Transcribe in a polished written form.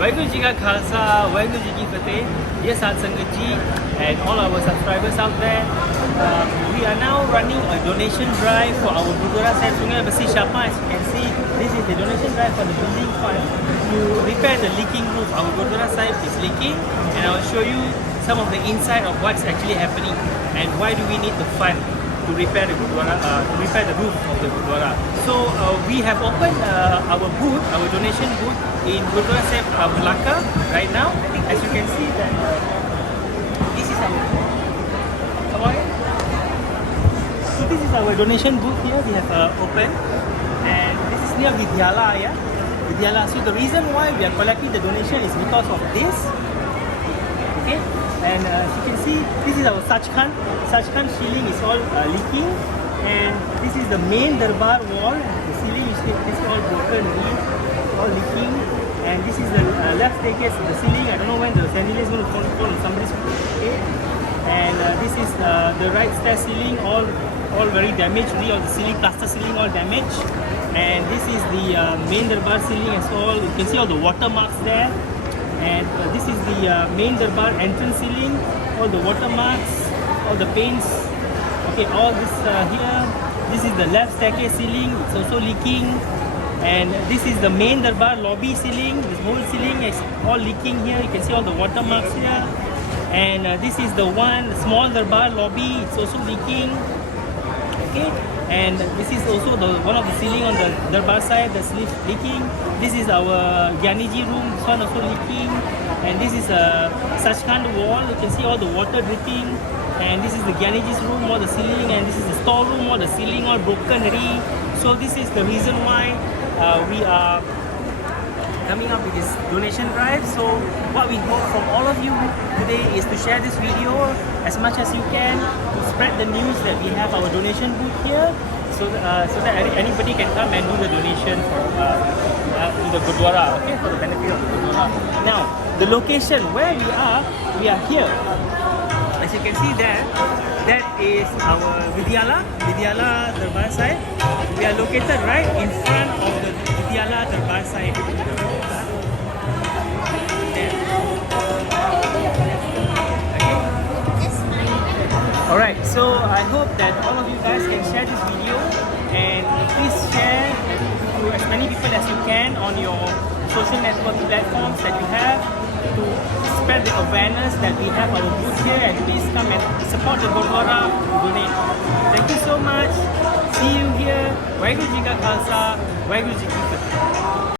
Waheguru Ji Ka Khalsa, Waheguru Ji Ki Fateh. Dear Sat Sangat Ji and all our subscribers out there, we are now running a donation drive for our Gurdwara Sahib Sungai Barsi Shapa. As you can see, this is the donation drive for the building fund to repair the leaking roof. Our Gurdwara Sahib is leaking, and I will show you some of the inside of what's actually happening and why do we need the fund to repair the Gurdwara, to repair the roof of the Gurdwara. So we have opened our booth, our donation booth in Gurdwara Sahib Malacca right now. As you can see that this is our so this is our donation booth here. We have opened, and this is near Vidyala, yeah. Vidyala. So the reason why we are collecting the donation is because of this. Okay. And as you can see, this is our Sachkhand. Sachkhand ceiling is all leaking, and this is the main Darbar wall. The ceiling is this is all broken, all leaking, and this is the left staircase. The ceiling, I don't know when the chandelier is going to fall on somebody's head. And this is the right stair ceiling, all very damaged. All the ceiling, plaster ceiling, all damaged. And this is the main Darbar ceiling as well. You can see all the watermarks there. And this is the main Darbar entrance ceiling, all the watermarks, all the paints. Okay, all this here. This is the left staircase ceiling, it's also leaking. And this is the main Darbar lobby ceiling. This whole ceiling is all leaking here. You can see all the watermarks here. And this is the small Darbar lobby, it's also leaking. Okay, and this is also one of the ceiling on the Darbar side that's leaking. This is our Gyaniji room, this one also leaking. And this is a Sachkhand wall, you can see all the water dripping. And this is the Gyaniji's room, all the ceiling, and this is the store room, all the ceiling all broken already. So this is the reason why we are coming up with this donation drive. So what we hope from all of you today is to share this video as much as you can, to spread the news that we have our donation booth here, so that anybody can come and do the donation to the Gurdwara, okay, for the benefit of the Gurdwara. Now, the location where we are here. As you can see there, that is our Vidyala Darbar side. We are located right in front of the Vidyala Darbar side. Alright, so I hope that all of you guys can share this video, and please share to as many people as you can on your social network platforms that you have, to spread the awareness that we have our booth here, and please come and support the Gurdwara, donate. Thank you so much. See you here. Waheguru Ji Ka Khalsa, Waheguru Ji Ki Fateh.